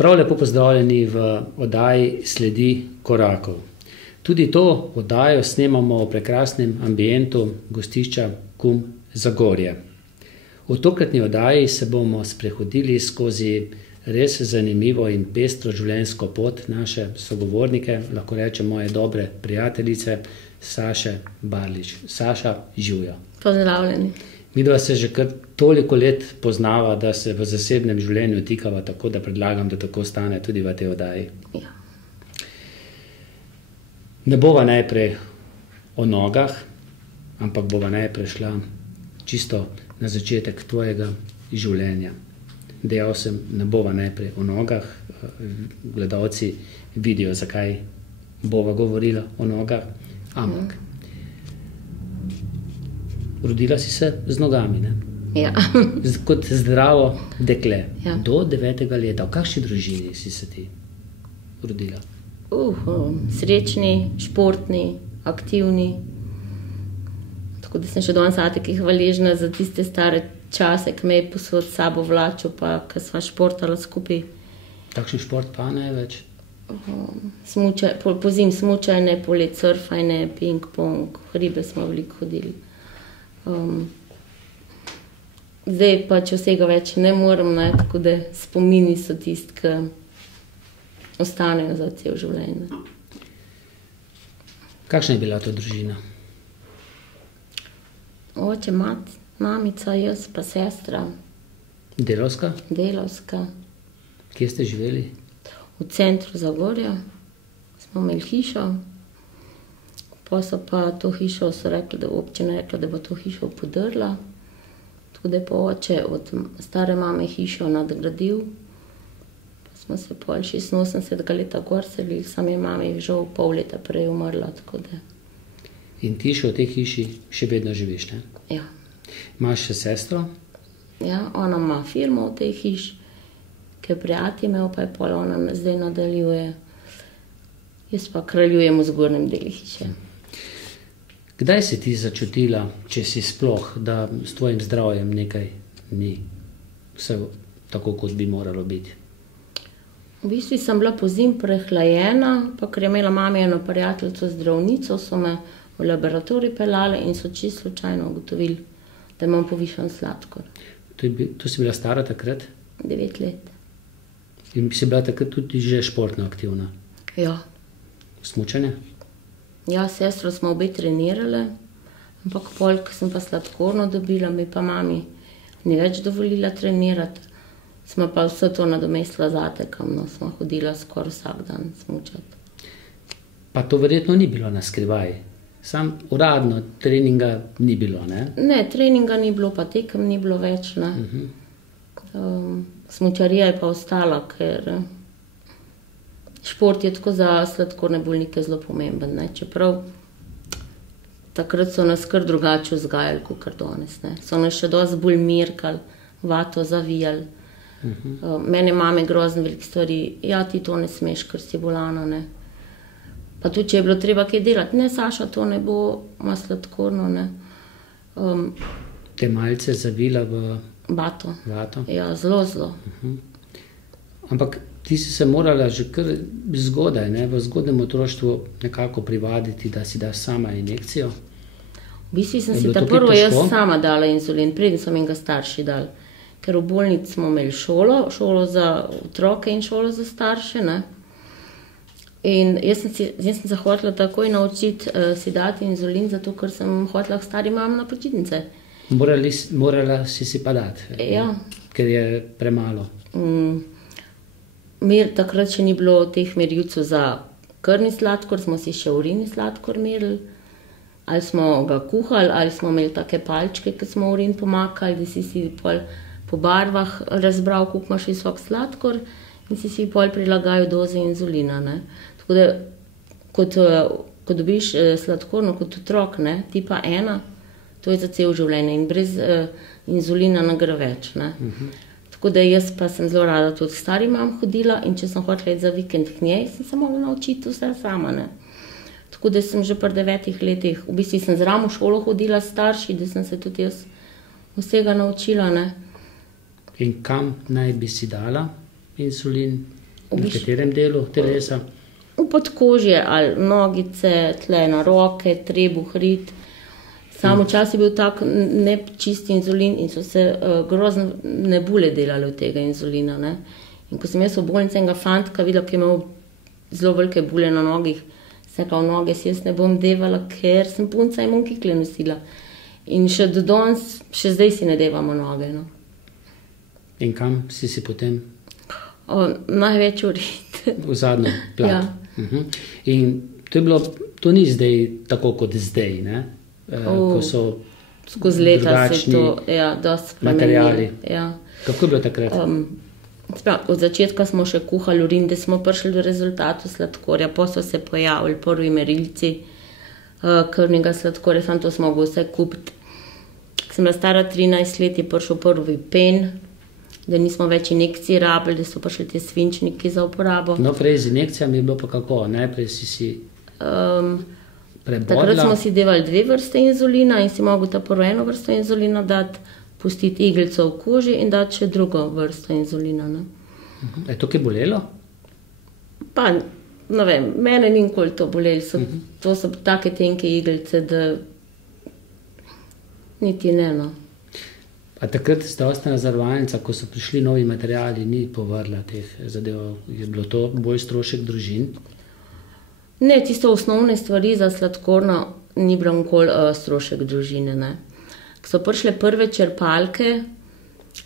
Prav lepo pozdravljeni v oddaji Sledi korakov. Tudi to oddajo snemamo v prekrasnem ambientu gostišča KUM Zagorje. V tokratni oddaji se bomo sprehodili skozi res zanimivo in pestro življenjsko pot naše sogovornike, lahko rečem moje dobre prijateljice Saše Barlič. Saša, živjo. Pozdravljeni. Midva se že kar toliko let poznava, da se v zasebnem življenju tikava, tako da predlagam, da tako stane tudi v tej oddaji. Ja. Ne bova najprej o nogah, ampak bova najprej šla čisto na začetek tvojega življenja. Dejal sem, ne bova najprej o nogah, gledalci vidijo, zakaj bova govorila o nogah, ampak rodila si se z nogami, ne? Ja. Kot zdravo dekle. Ja. Do 9. leta. V kakšni družini si se ti rodila? Srečni, športni, aktivni. Tako da sem še danes takih hvaležna za tiste stare čase, ki me je posod s sabo vlačil, pa ki sva športala skupaj. Takšen šport pa največ? Pozim smučajne, polet surfajne, ping-pong, hribe smo veliko hodili. Zdaj pa, če vsega več ne morem, tako da spomini so tisti, ki ostanejo za cel življenje. Kakšna je bila to družina? Oče, mamica, jaz pa sestra. Delavska? Delavska. Kje ste živeli? V centru Zagorja smo imeli hišo. Pa so pa to hišo, občina rekla, da bo to hišo podrla. Tako da je pa oče od stare mame hišo nadgradil. Pa smo se pol 86. leta gor selili, sam je mami žal pol leta prej umrla, tako da. In ti še v tej hiši še vedno živiš, ne? Ja. Imaš še sestro? Ja, ona ima firmo v tej hiši, ki je prijatelj imel, pa je pol ona zdaj nadaljuje. Jaz pa kraljujem v zgornjem delu hiše. Kdaj si ti začutila, če si sploh, da s tvojim zdravjem nekaj ni vse tako, kot bi moralo biti? V bistvu sem bila pozim prehlajena, pa ker je imela mami eno prijateljico zdravnico, so me v laboratorij peljali in so čisto slučajno ugotovili, da imam povišan sladkor. To si bila stara takrat? 9 let. In si bila takrat tudi že športno aktivna? Ja. Smučanje? Ja, sestro smo obe trenirale, ampak pol, ko sem pa sladkorno dobila, mi pa mami ni več dovolila trenirati. Smo pa vse to nadomestila z atekom, no, smo hodila skoraj vsak dan smučati. Pa to verjetno ni bilo na skrivaj? Sam uradno treninga ni bilo, ne? Ne, treninga ni bilo, pa tekem ni bilo več, ne. Smučarija je pa ostala, ker šport je tako za sladkorne bolnike zelo pomemben, ne. Čeprav takrat so nas kar drugače vzgajali, kakor danes, ne. So nas še dosti bolj merkali, vato zavijali. Mene mame grozno velike stvari, ja, ti to ne smeš, ker si bolana, ne. Pa tudi, če je bilo treba kaj delati, ne, Saša, to ne bo, ima sladkorno, ne. Te malce zavila v Vato. vato? Ja, zelo, zelo. Ampak ti si se morala že kar zgodaj, ne, v zgodnem otroštvu nekako privaditi, da si daš sama injekcijo. V bistvu sem Je si bilo ta to kaj prvo jaz težko? sama dala inzulin, preden so mi ga starši dali. Ker v bolnici smo imeli šolo za otroke in šolo za starše, ne. In jaz sem se hotela takoj naučiti si dati inzulin, zato ker sem hotela k stari mami na počitnice. Morala si pa dati, Ja. ker je premalo. Takrat še ni bilo teh merilcev za krvni sladkor, smo si še urinni sladkor merili. Ali smo ga kuhali, ali smo imeli take palčke, ki smo urin pomakali, da si pol po barvah razbral, koliko imaš visok sladkor in si pol prilagajal doze inzulina, ne. Tako da, ko dobiš sladkorno kot otrok, ne, tipa 1, to je za cel življenje in brez inzulina ne gre več, ne. Tako da jaz pa sem zelo rada tudi k stari mam hodila in če sem hotela iti za vikend k njej, sem se mogla naučiti vse sama, ne. Tako da sem že pri 9 letih, v bistvu sem zraven v šolo hodila s starši, da sem se tudi jaz vsega naučila, ne. In kam naj bi si dala insulin? Na katerem delu telesa? V podkožje ali nogice, tle na roke, trebuh, rit. Samo čas je bil tak nečisti inzulin in so se grozno nebule delali od tega inzulina. Ne? In ko sem jaz v bolnici enega fantka videla, ki je imel zelo velike bule na nogih, sem rekla, v noge si jaz ne bom devala, ker sem punca in bom kikle nosila. In še do danes, še zdaj si ne devamo noge. No. In kam si potem? Največ urit. V zadnjo plat. Ja. In to ni zdaj tako kot zdaj, ne? Ko so skozi leta se to dosti spremenilo. Materiali. Ja. Kako je bilo takrat? Od začetka smo še kuhali urin, da smo prišli do rezultatu sladkorja, pa so se pojavili prvi merilci krvnega sladkorja, samo to smo mogli vse kupiti. Ko sem bila stara 13 let, je prišel prvi pen, da nismo več injekcij rabili, da so prišli te svinčniki za uporabo. No, prej z injekcijami je bilo pa kako? Najprej si prebodla? Takrat smo si devali 2 vrste inzulina in si mogel ta prvo eno vrsto inzulina dati, pustiti iglico v koži in dati še drugo vrsto inzulina. Ne? Je to kaj bolelo? Pa, ne vem, mene ni nikoli to bolelo. To so take tenke iglice, da niti ne, no. A takrat zdravstvena zavarovalnica, ko so prišli novi materiali, ni povrla teh zadev? Je bilo to bolj strošek družin? Ne, tisto osnovne stvari za sladkorno ni bilo nikoli strošek družine. Ne. Ko so prišle prve črpalke,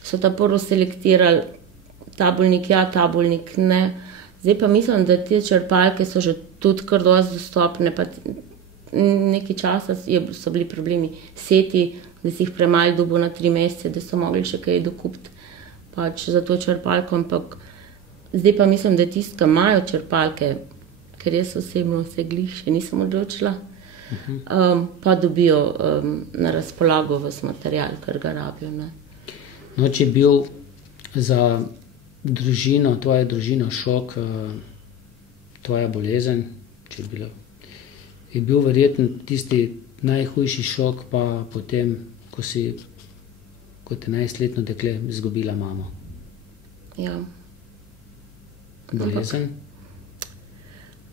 so ta prvo selektirali ta bolnik, ja, ta bolnik, ne. Zdaj pa mislim, da te črpalke so že tudi kar dosti dostopne, pa nekaj časa so bili problemi seti, da si jih premalo dobil na 3 mesece, da so mogli še kaj dokupiti pač za to črpalko, ampak zdaj pa mislim, da tisti, ki imajo črpalke, ker jaz osebno se glih še nisem odločila, pa dobijo na razpolago ves material, kar ga rabijo. Ne. No, če je bil za družino, tvojo družino šok, tvoja bolezen, če je bil verjetno tisti najhujši šok pa potem, ko si kot 11-letno dekle izgubila mamo. Ja. Bolezen?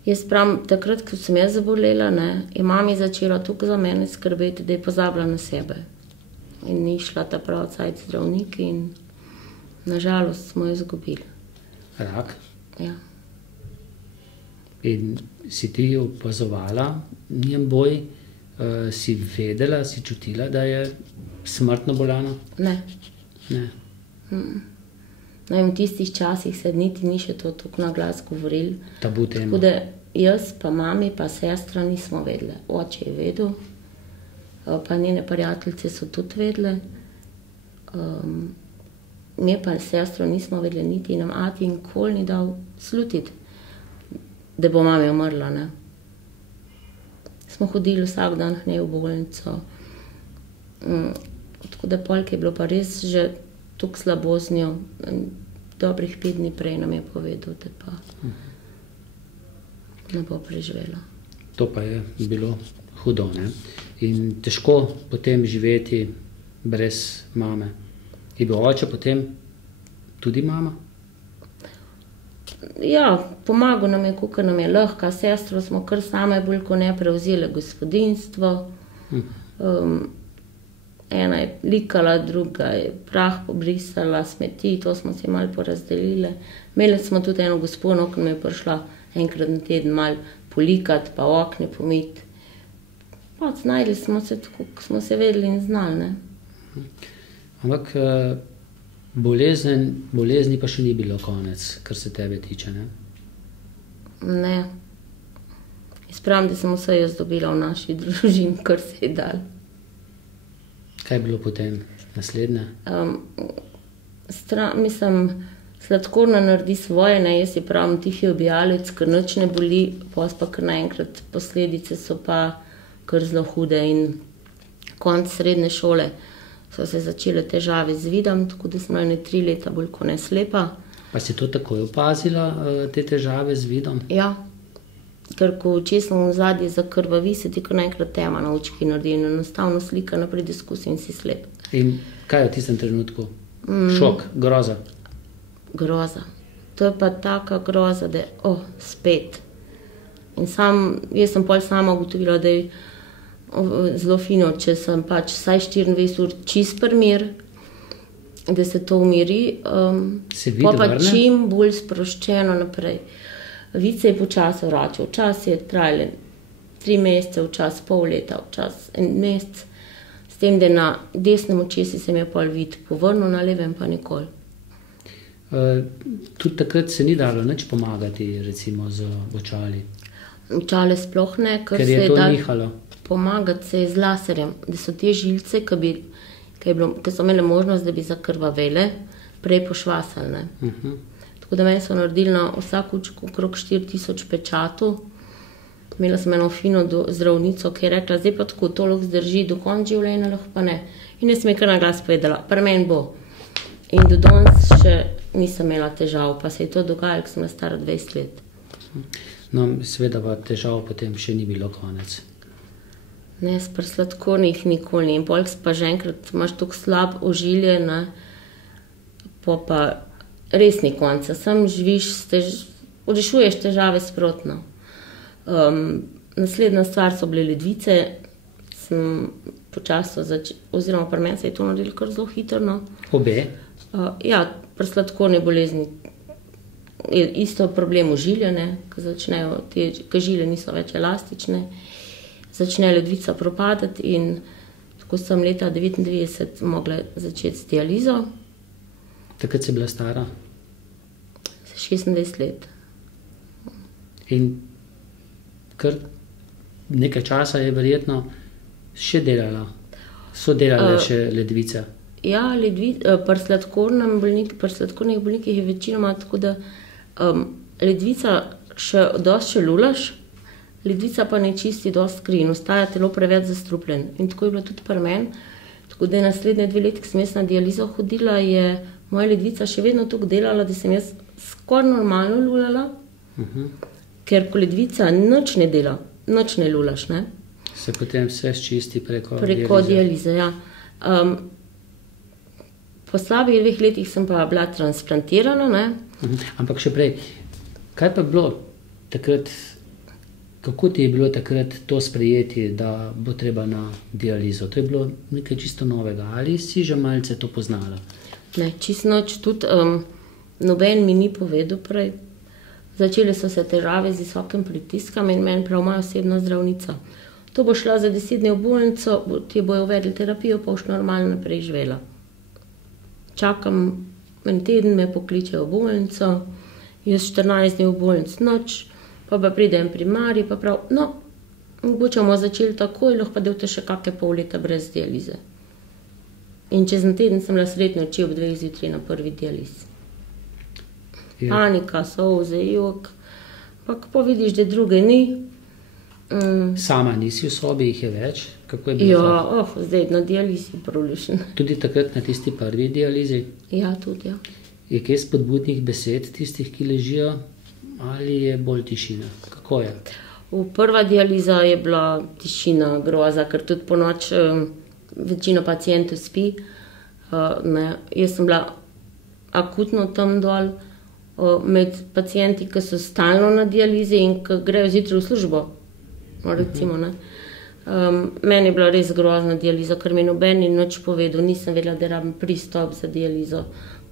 Jaz pravim, takrat, ko sem jaz zabolela, ne, je mami začela tukaj za mene skrbeti, da je pozabila na sebe. In ni šla ta prav cajt zdravnik in nažalost smo jo izgubili. Rak? Ja. In si ti opazovala njen boj? Si vedela, si čutila, da je smrtno bolana? Ne. Ne. V tistih časih se niti ni še to tako na glas govorili. Tabu tema. Tako da jaz, pa mami, pa sestra nismo vedele. Oče je vedel, pa njene prijateljice so tudi vedele. Mi pa sestro nismo vedele niti nam ati nikoli ni dal slutiti, da bo mami umrla, ne. Smo hodili vsak dan k njej v bolnico. Tako da polk je bilo pa res že tako slabo z njo. Dobrih 5 dni prej nam je povedal, da pa ne bo preživela. To pa je bilo hudo, ne? In težko potem živeti brez mame. Je bil oče potem tudi mama? Ja, pomagal nam je, kolikor nam je lahko. Sestro smo kar same bolj ko ne prevzeli gospodinjstvo. Ena je likala, druga je prah pobrisala, smeti, to smo si malo porazdelile. Imeli smo tudi eno gospodino, ki mi je prišla enkrat na teden malo polikati, pa okne pomiti. Pa znajdli smo se tako, ko smo se vedeli in znali, ne. Ampak bolezni pa še ni bilo konec, kar se tebe tiče, ne? Ne. Jaz pravim, da sem vse jaz dobila v naši družini, kar se je dalo. Kaj je bilo potem naslednje? Sladkorna naredi svoje, ne, jaz si pravim tihi ubijalec, ker nič ne boli, pa kar naenkrat posledice so pa kar zelo hude in konc srednje šole so se začele težave z vidom, tako da sem bila 3 leta bolj ko ne slepa. Pa si to takoj opazila, te težave z vidom? Ja, ker ko očesno ozadje zakrvavi, se ti kar naenkrat tema na očki naredi in enostavno slika naprej diskus in si slep. In kaj je v tistem trenutku? Šok, groza? Groza. to je pa taka groza, da spet. In jaz sem pol sama ugotovila, da je zelo fino, če sem pač vsaj 24 ur čist primir, da se to umiri, pa čim bolj sproščeno naprej. Vid se je počasi vračal, včasih je trajalo 3 mesece, včasih pol leta, včasih 1 mesec, s tem, da na desnem očesi se mi je pol vid povrnil, na levem pa nikoli. Tudi takrat se ni dalo nič pomagati, recimo z očali? Očale sploh ne, ker je to nihalo. Pomagati se je z laserjem, da so te žilce, ki so imeli možnost, da bi zakrvavele, prej pošvasali. Tako da meni so naredili na vsak učku okrog 4000 pečatov. Imela sem eno fino zdravnico, ki je rekla, zdaj pa tako, to lahko zdrži do konca življenja, lahko pa ne. In jaz sem kar na glas povedala, pri meni bo. In do danes še nisem imela težav, pa se je to dogajalo, ko sem bila stara 20 let. No, seveda pa težav potem še ni bilo konec. Ne, pri sladkornih nikoli. In polk pa že enkrat imaš tako slab ožilje, pa res ni konca. Sam živiš, odrešuješ težave sprotno. Naslednja stvar so bile ledvice. Sem počasno oziroma pri meni se je to naredilo kar zelo hitro. Obe? Ja, pri sladkorni bolezni je isto problem ožilja, ko začnejo ko žile niso več elastične. Začne ledvica propadati in tako sem leta 1999 mogla začeti s dializo. Takrat si bila stara? 26 let. In kar nekaj časa je verjetno še delala? So delale še ledvice? Ja, pri sladkornih bolnikih je večinoma tako, da ledvica dosti še lulaš, ledvica pa ne čisti dosti kri in ostaja telo preveč zastrupljen. In tako je bilo tudi pri meni. Tako da naslednje 2 leti, ko sem jaz na dializo hodila, je moja ledvica še vedno toliko delala, da sem jaz skoraj normalno lulala, ker ko ledvica nič ne dela, nič ne lulaš, ne? Se potem vse sčisti preko dialize, ja. Po slabih 2 letih sem pa bila transplantirana, ne? Ampak še prej, kaj pa je bilo takrat, kako ti je bilo takrat to sprejeti, da bo treba na dializo? To je bilo nekaj čisto novega, ali si že malce to poznala? Ne, čisto noč, tudi noben mi ni povedal prej. Začele so se težave z visokim pritiskom in meni prav moja osebna zdravnica. To bo šla za 10 dni v bolnico, ti bojo uvedli terapijo, pa boš normalno naprej živela. Čakam 1 teden, me pokličejo v bolnico, jaz 14 dni v bolnici noč, pa pridem primarij, pa prav, mogoče bomo začeli takoj, lahko pa delate še kakšne pol leta brez dialize. In čez 1 teden sem bila srednje oči ob 2 zjutraj na prvi dializi. Panika, solze, jok, pa ko vidiš, da druge ni. Sama nisi v sobi, jih je več? Kako je bilo? Ja, zdaj na dializi prolišen. Tudi takrat na tisti prvi dializi? Ja, tudi, ja. Je kaj spodbudnih besed tistih, ki ležijo, ali je bolj tišina? Kako je? Prva dializa je bila tišina, groza, ker tudi po noč večina pacientov spi. Jaz sem bila akutno tam dol med pacienti, ki so stalno na dializi in ki grejo zjutraj v službo. Recimo, meni je bila res grozna dializa, ker mi noben ni nič povedal, nisem vedela, da rabim pristop za dializo,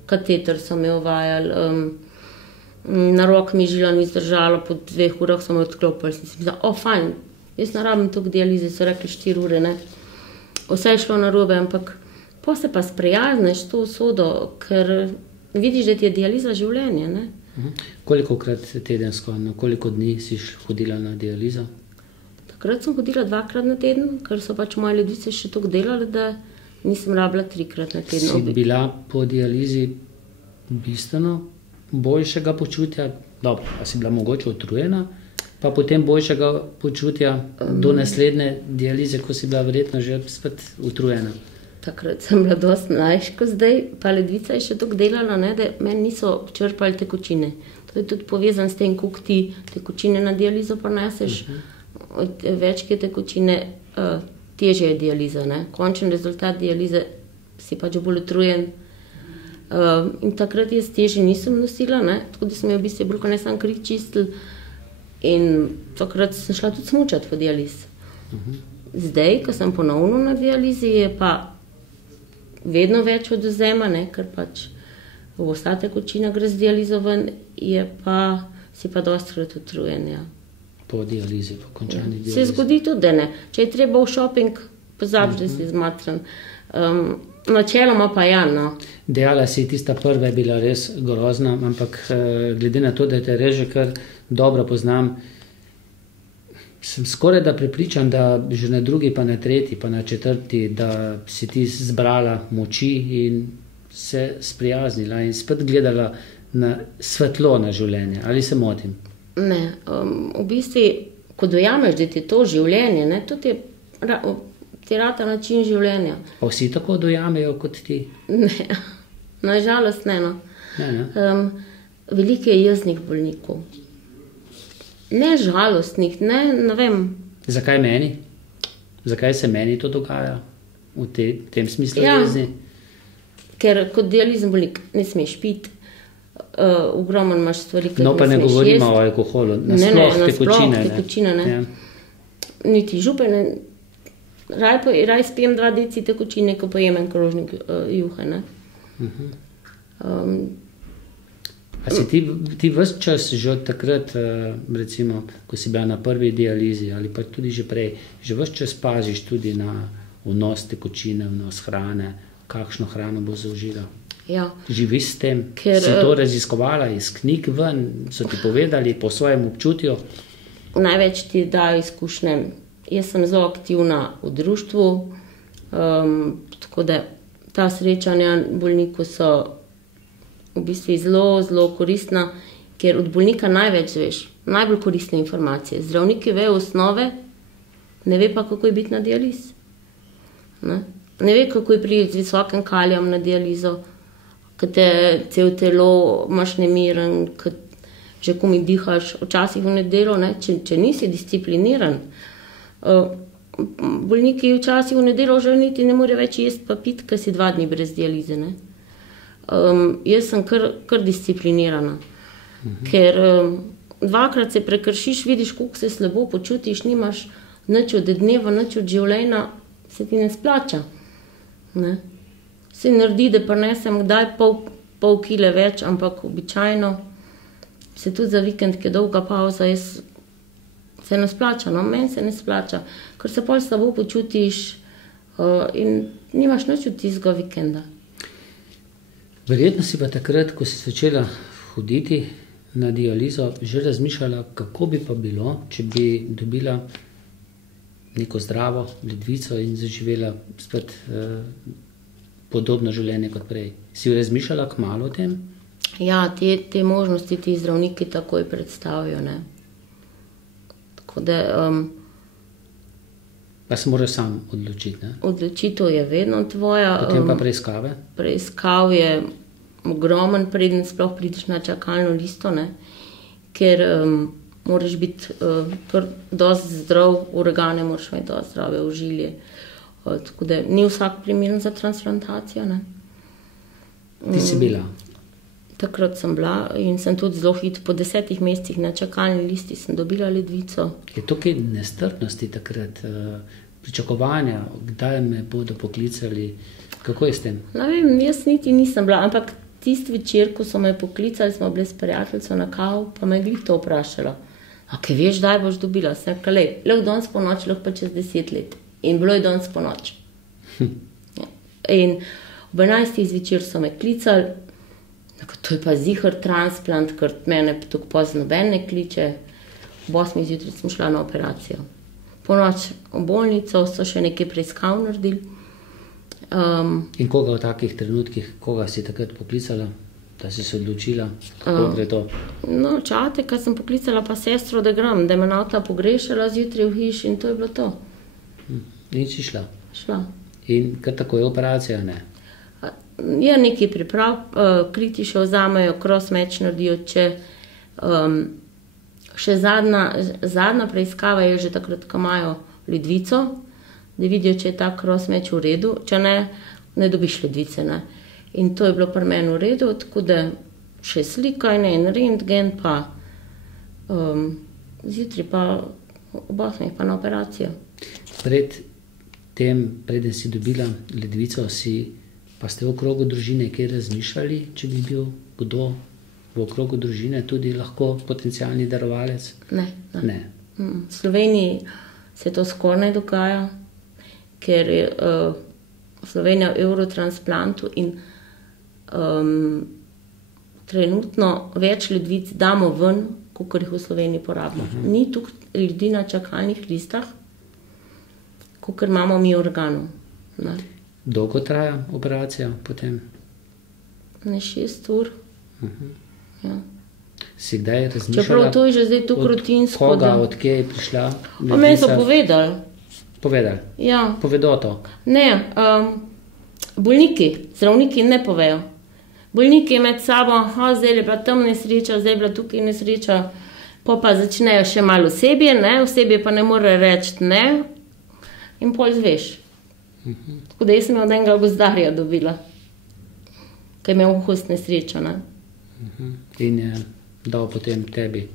kateter so me uvajali, na rok mi žila ni zdržala, po 2 urah so me odklopili, sem si mislila, fajn, jaz ne rabim toliko dialize, so rekli 4 ure, ne. Vse je šlo narobe, ampak po se pa sprijazneš to usodo, ker vidiš, da ti je dializa življenje, ne. Kolikokrat tedensko, na koliko dni si hodila na dializo? Takrat sem hodila 2-krat na teden, ker so pač moje ledvice še toliko delali, da nisem rabila 3-krat na teden. Si bila po dializi bistveno boljšega počutja? Dobro, pa si bila mogoče utrujena, pa potem boljšega počutja do naslednje dialize, ko si bila verjetno že spet utrujena? Takrat sem bila dosti mlajša kot zdaj, pa ledvica je še toliko delala, da meni niso črpali tekočine. To je tudi povezano s tem, koliko ti tekočine na dializo prineseš. Več ki je tekočine, težje je dializa. Končen rezultat dialize si pač bolj utrujen, In takrat jaz teže nisem nosila, ne? Tako da sem jo v bistvu bruha ne sam kri čistil in takrat sem šla tudi smučati po dializi. Zdaj, ko sem ponovno na dializi, je pa vedno več odvzema, ne? Ker pač v vsa tekočina gre z dializo ven, si pa dostkrat utrujen, ja. Po dializi, po končani dializi. Se zgodi tudi, da ne. Če je treba v shopping, pozabiš, da si zmatran. Načeloma pa ja, no. Dejala si, tista prva je bila res grozna, ampak glede na to, da te res že kar dobro poznam, sem skoraj da prepričan, da že na drugi, pa na tretji, pa na četrti, da si ti zbrala moči in se sprijaznila in spet gledala na svetlo na življenje. Ali se motim? Ne, v bistvu, ko dojameš, da ti je to življenje, ne, to ti rata način življenja. Pa vsi tako dojamejo kot ti? Ne, nažalost ne, no. Veliko je jeznih bolnikov. Ne žalostnih, ne vem. Zakaj meni? Zakaj se meni to dogaja? V tem smislu jezni? Ker kot dializni bolnik ne smeš piti, ogromno imaš stvari, ki no, pa ne govorimo o alkoholu, nasploh tekočine, ne. Ja. Niti župe ne. Raj spijem 2 deci tekočine, ko pojem en krožnik juhe, ne. A si ti ves čas že od takrat, recimo, ko si bila na prvi dializi ali pa tudi že prej, že ves čas paziš tudi na vnos tekočine, vnos hrane, kakšno hrano bo zaužila? Ja. Živiš s tem? Si to raziskovala iz knjig ven? So ti povedali po svojem občutju? Največ ti dajo izkušnje. Jaz sem zelo aktivna v društvu, tako da ta srečanja bolniku so v bistvu zelo, zelo koristna, ker od bolnika največ veš, najbolj koristne informacije. Zdravniki vejo osnove, ne ve pa, kako je biti na dializi. Ne ve, kako je priti z visokim kalijem na dializo, ko te cel telo imaš nemiren, ko že ko mi dihaš, včasih v nedeljo, ne, če nisi discipliniran. Bolniki včasih v nedeljo že niti ne more več jesti pa piti, ker si 2 dni brez dialize, ne. Jaz sem kar disciplinirana, ker 2-krat se prekršiš, vidiš, koliko se slabo počutiš, nimaš nič od dneva, nič od življenja, se ti ne splača, ne. Se naredi, da prinesem kdaj pol kile več, ampak običajno se tudi za vikend, ki je dolga pauza, se ne splača, no, meni se ne splača, ker se pol slabo počutiš in nimaš nič od tistega vikenda. Verjetno si pa takrat, ko si začela hoditi na dializo, že razmišljala, kako bi pa bilo, če bi dobila neko zdravo ledvico in zaživela spet podobno življenje kot prej. Si razmišljala kmalu o tem? Ja, te možnosti ti zdravniki takoj predstavijo, ne. Tako da... Pa se moraš sam odločiti, ne? Odločitev je vedno tvoja. Potem pa preiskave? Preiskav je ogromen, preden sploh prideš na čakalno listo, ne? Ker moraš biti dosti zdrav, organe moraš imeti dosti zdrave ožilje. Tako da ni vsak primeren za transplantacijo, ne. Ti si bila? Takrat sem bila in sem tudi zelo hitro, po 10 mesecih na čakalni listi sem dobila ledvico. Je to kaj nestrpnosti takrat, pričakovanja, kdaj me bodo poklicali, kako je s tem? Ne vem, jaz niti nisem bila, ampak tisti večer, ko so me poklicali, smo bili s prijateljicom na kavu, pa me je glih to vprašala. A kaj veš, daj boš dobila? Sem rekla, lahko danes po noč, lahko pa čez 10 let. In bilo je danes po noč. In ob 11. zvečer so me klicali, to je pa ziher transplant, ker mene tako pozno noben ne kliče. Ob 8. zjutraj sem šla na operacijo. Po noč v bolnico so še nekaj preiskav naredili. In koga v takih trenutkih, koga si takrat poklicala, da si se odločila, kako gre to? No, čateka sem poklicala pa sestro, da grem, da me nota pogrešala zjutraj v hiši in to je bilo to. In si šla? Šla. In kar tako je operacija, ne? Je nekaj priprav, kriti še vzamejo, crossmatch naredijo, če še zadnja preiskava je že takrat, ko imajo ledvico, da vidijo, če je ta crossmatch v redu, če ne dobiš ledvice, ne. In to je bilo pri meni v redu, tako da še slikanje in rentgen, pa zjutraj pa ob 8 pa na operacijo. Preden si dobila ledvico, pa ste v okrogu družine kaj razmišljali, če bi bil kdo v okrogu družine tudi lahko potencialni darovalec? Ne. V Sloveniji se to skoraj ne dogaja, ker je Slovenija v Eurotransplantu in trenutno več ledvic damo ven, kakor jih v Sloveniji porabimo. Ni tukaj ljudi na čakalnih listah, kakor imamo mi organov. Ne. Dolgo traja operacija potem? 6 ur. Ja. Si kdaj razmišljala? Čeprav to je že zdaj tako rutinsko. Od koga, od kje je prišla ledvica? Meni so povedali. Povedali? Ja. Povedo to? Ne, bolniki, zdravniki ne povejo. Bolniki med sabo, zdaj je bila tam nesreča, zdaj je bila tukaj nesreča, pa začnejo še malo osebje pa ne more reči ne in pol zveš. Tako da jaz sem od enega gozdarja dobila, ki je imel hust nesrečo. Ne? In je dal potem tebi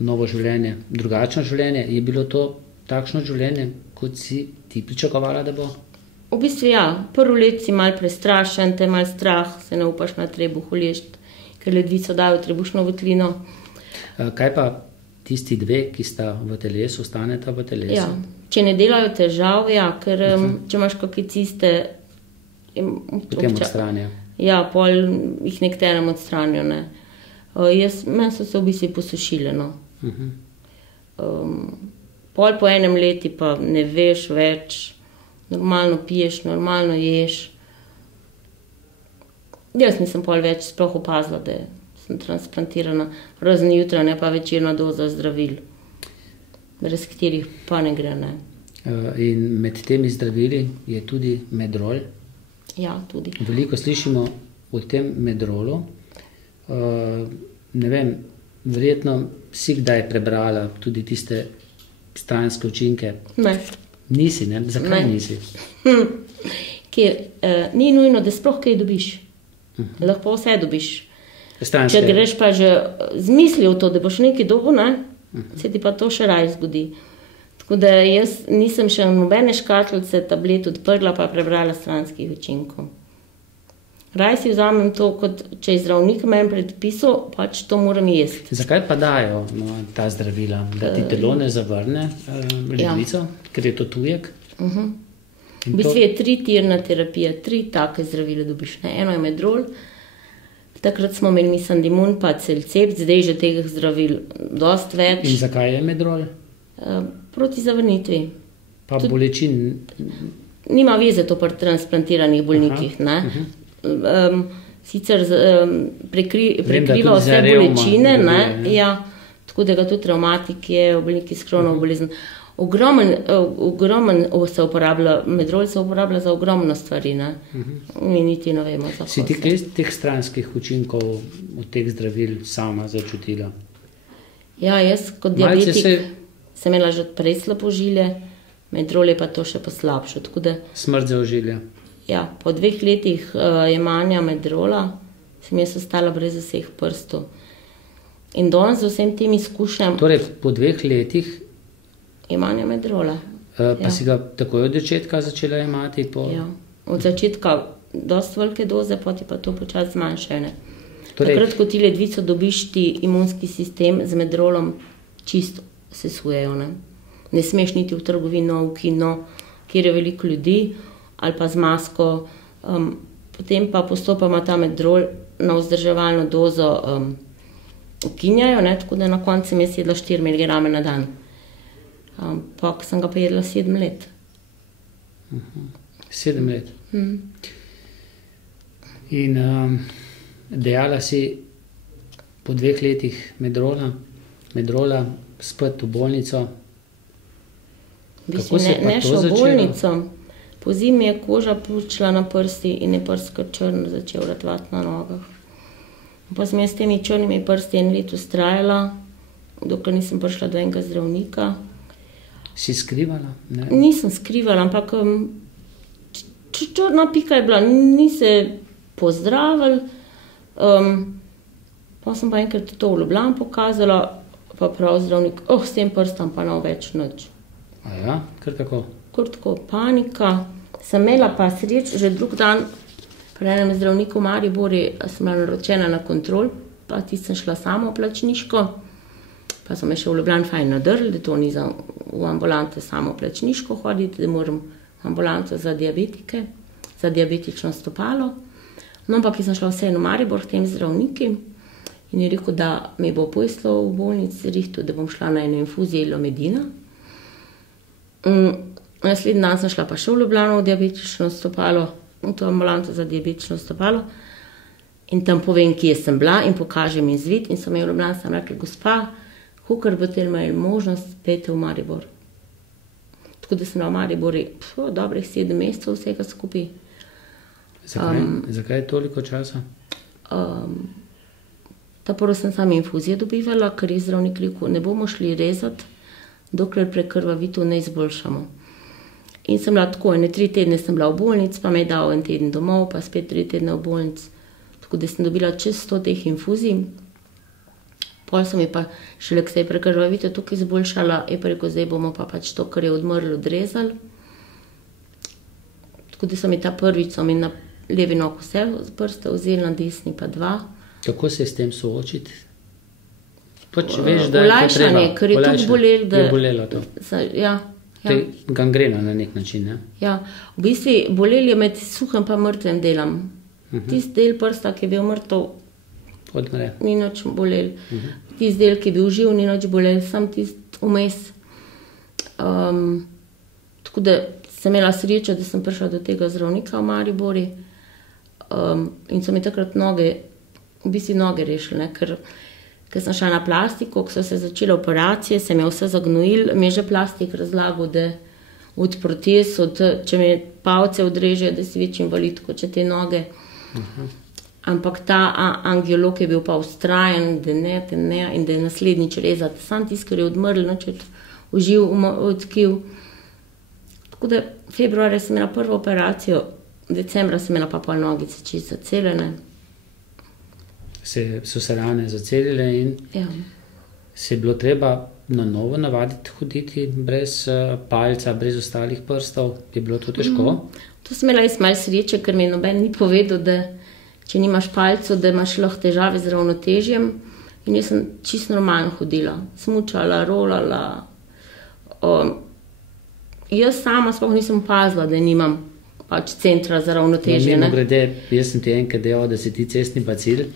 novo življenje, drugačno življenje. Je bilo to takšno življenje, kot si ti pričakovala, da bo? V bistvu prvo let si malo prestrašen, te malo strah, se ne upaš na trebuh ulešt, ker ledvico dajo trebušno votlino. Kaj pa tisti 2, ki sta v telesu, ostaneta v telesu? Ja, če ne delajo težav, ker če imaš kakšne ciste... Potem odstranijo. Ja, pol jih nekterem odstranijo, ne. Meni so se v bistvu posušile, no. Pol po enem leti pa ne veš več, normalno piješ, normalno ješ. Jaz nisem pol več sploh opazila, da sem transplantirana. Razen jutranja pa večerna doza zdravil, brez katerih pa ne gre, ne. In med temi zdravili je tudi medrol? Ja, tudi. Veliko slišimo o tem medrolu. Ne vem, verjetno si kdaj prebrala tudi tiste stranske učinke? Ne. Nisi, ne? Zakaj nisi? Ker ni nujno, da sploh kaj dobiš. Lahko vse dobiš. Če greš pa že z mislijo v to, da boš nekaj dobil, se ti pa to še raj zgodi. Tako da jaz nisem še nobene škatlice tablet odprla pa prebrala stranskih učinkov. Raj si vzamem to, kot če je zdravnik meni predpisal, pač to moram jesti. Zakaj pa dajo ta zdravila? Da ti telo ne zavrne ledvico, ker je to tujek? V bistvu je 3-tirna terapija, 3 take zdravile dobiš. Eno je medrol, takrat smo imeli misandimun pa celcept, zdaj že teh zdravil dost več. In zakaj je medrol? Proti zavrnitvi. Pa bolečin? Nima veze to pri transplantiranih bolnikih, ne? Sicer prekriva vse bolečine, ne? Ja, tako da ga tudi revmatik je, bolniki s kronovo bolezen. Ogromen se uporablja, medrol se uporablja za ogromno stvari, ne? Mi niti ne vemo za Si ti kaj teh stranskih učinkov od teh zdravil sama začutila? Ja, jaz kot diabetik sem imela že prej slabožilje, medrol je pa to še poslabšal, tako da... Smrt za ožilje. Ja, po 2 letih jemanja medrola sem jaz ostala brez vseh prstov. In danes z vsem tem izkušnjam... Torej, po 2 letih... Jemanja medrola. Pa si ga takoj od začetka začela jemati? Ja, od začetka dost velike doze, poti pa to počas zmanjšene. Takrat, ko ti ledvico dobiš, ti imunski sistem z medrolom čisto sesujejo, ne. Ne smeš niti v trgovino, v kino, kjer je veliko ljudi, ali pa z masko, potem pa postopoma ta medrol na vzdrževalno dozo ukinjajo, ne, tako da na koncu sem jaz jedla 4 mg na dan. Pa sem ga pa jedla 7 let. 7 let. In dejala si po 2 letih medrola spet v bolnico. Kako se pa to začelo? Po zimi je koža pučila na prsti in je prst kar črn začel ratovati na nogah. Pa sem jaz s temi črnimi prsti 1 let vztrajala, dokler nisem prišla do enega zdravnika. Si skrivala? Ne? Nisem skrivala, ampak črna pika je bila, ni se pozdravili. Pa sem pa enkrat to v Ljubljani pokazala, pa prav zdravnik, s tem prstom pa nav več nič. A ja, kar tako? Kar tako, panika. Sem imela pa sreč, že drug dan pri enem zdravniku v Mariboru sem bila naročena na kontrol, pa sem šla samo v plačniško, pa so me še v Ljubljani fajn nadrli, da to ni za v ambulante samo v plačniško hoditi, da moram v ambulanto za diabetike, za diabetično stopalo. No, ampak sem šla vseeno v Maribor k tem zdravniki in je rekel, da mi bo poslal v bolnici rihtu, da bom šla na eno infuzijo Ilomedina. Naslednji dan sem šla pa še v Ljubljano v diabetično stopalo, v to ambulanto za diabetično stopalo in tam povem, kje sem bila in pokažem izvid in sem v Ljubljani sem rekla, gospa, kakor boste imeli možnost, pejte v Maribor. Tako da sem bila v Mariboru dobrih 7 mesecev vsega skupaj. Zakaj toliko časa? Ta prvo sem sama infuzijo dobivala, ker je zdravnik rekel, ne bomo šli rezati, dokler prekrvavitev ne izboljšamo. In sem bila tako, 3 tedne sem bila v bolnici, pa me je dal en teden domov, pa spet 3 tedne v bolnici. Tako da sem dobila čez 100 teh infuzij. Pol sem mi pa šele, ko se je prekrvavitev tukaj izboljšala, je pa rekel, zdaj bomo pa pač to, kar je odmrlo, odrezali. Tako da so mi ta prvič, so mi na levi nog vse prste vzeli, na desni pa 2. Kako se s tem soočiti? Pač veš, da je to treba. Olajšanje, ker je tudi bolelo, da... Je bolelo to. Ja. Gangrena na nek način, ne? Ja, v bistvu bolel je med suhem pa mrtvem delom. Tisti del prsta, ki je bil mrtev, Odmre. Ni nič bolel. Tisti del, ki je bil živ, ni nič bolel, sam tisti vmes. Tako da sem imela srečo, da sem prišla do tega zdravnika v Mariboru in so mi takrat noge rešili, ker sem šla na plastiko, ko so se začele operacije, se mi je vse zagnojil, mi je že plastik razlagal, da od protez, če mi palce odrežejo, da si več invalid, kot če te noge. Ampak ta angiolog je bil pa vztrajen, da ne, in da je naslednjič rezati. Sam tisti, ker je odmrl, načet uživ od tkiv. Tako da februarja sem imela prvo operacijo, decembra sem imela pa pol nogice čisto zaceljene. So se rane zacelile in se je bilo treba na novo navaditi hoditi brez palca, brez ostalih prstov? Je bilo to težko? To sem imela malo sreče, ker mi noben ni povedal, da če nimaš palcev, da imaš lahko težave z ravnotežjem. In jaz sem čisto normalno hodila. Smučala, rolala. Jaz sama sploh nisem opazila, da nimam pač centra za ravnotežje. Mimogrede, jaz sem ti enkrat dejal, da si ti cestni bacil,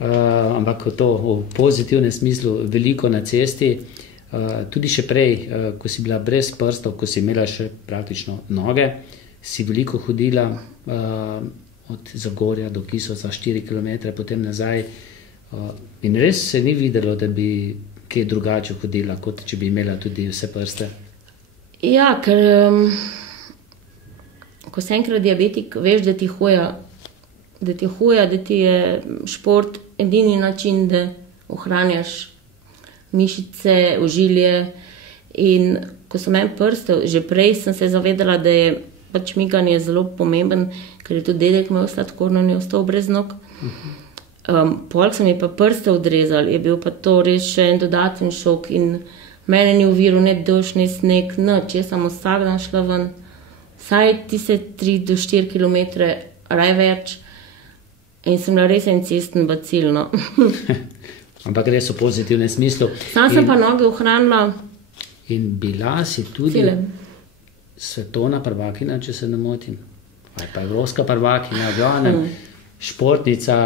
ampak to v pozitivnem smislu veliko na cesti. Tudi še prej, ko si bila brez prstov, ko si imela še praktično noge, si veliko hodila od Zagorja do Kisovca 4 km, potem nazaj. In res se ni videlo, da bi kaj drugače hodila, kot če bi imela tudi vse prste. Ja, ker ko si enkrat diabetik, veš, da ti hoja, da ti je šport edini način, da ohranjaš mišice, ožilje. In ko sem meni prste, že prej sem se zavedala, da je pač miganje zelo pomemben, ker je tudi dedek imel sladkorno in je ostal brez nog. Pol so mi pa prste odrezali, je bil pa to res še en dodaten šok in mene ni oviral ne dež, ne sneg, nič. Jaz sem vsak dan šla ven, vsaj 3 do 4 km, raj več. In sem bila res en cestni bacil, no. Ampak res v pozitivnem smislu. Sam sem pa noge ohranila. In bila si tudi svetovna prvakinja, če se ne motim. Ali pa evropska prvakinja, glavnem, športnica.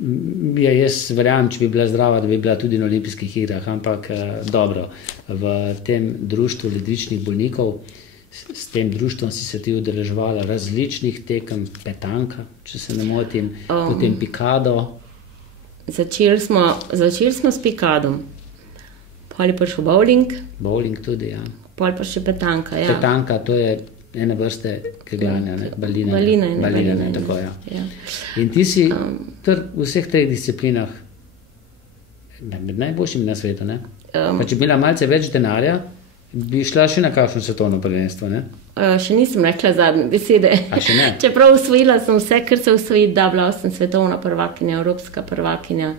Jaz verjamem, če bi bila zdrava, da bi bila tudi na olimpijskih igrah, ampak dobro, v tem društvu ledvičnih bolnikov, s tem društvom si se ti udeleževala različnih tekem, petanka, če se ne motim, potem pikado. Začeli smo s pikadom, pol je prišel bowling. Bowling tudi, ja. Pol pa še petanka, ja. Petanka, to je ene vrste kegljanja, balinane, tako, ja. In ti si v vseh treh disciplinah med najboljšimi na svetu, ne? Pa če bi bila malce več denarja, bi šla še na kakšno svetovno prvenstvo, ne? Še nisem rekla zadnje besede. A še ne? Čeprav usvojila sem vse, kar se usvojiti da, bila sem svetovna prvakinja, evropska prvakinja.